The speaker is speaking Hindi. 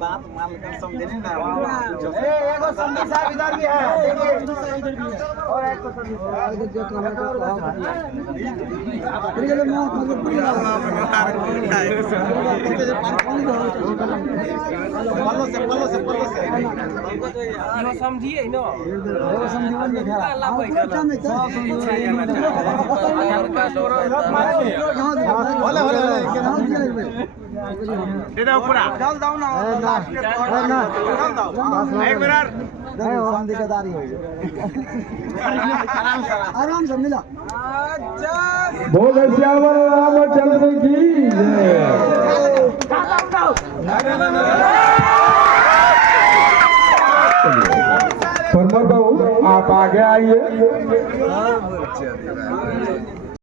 बात मान समझे नहीं ना। एगो संदीप साहब इधर भी है और एक जो पल्लो से समझिए ना आराम से मिला। बोल श्यामल रामचंद्र की परमर बाबू आप आगे आइए।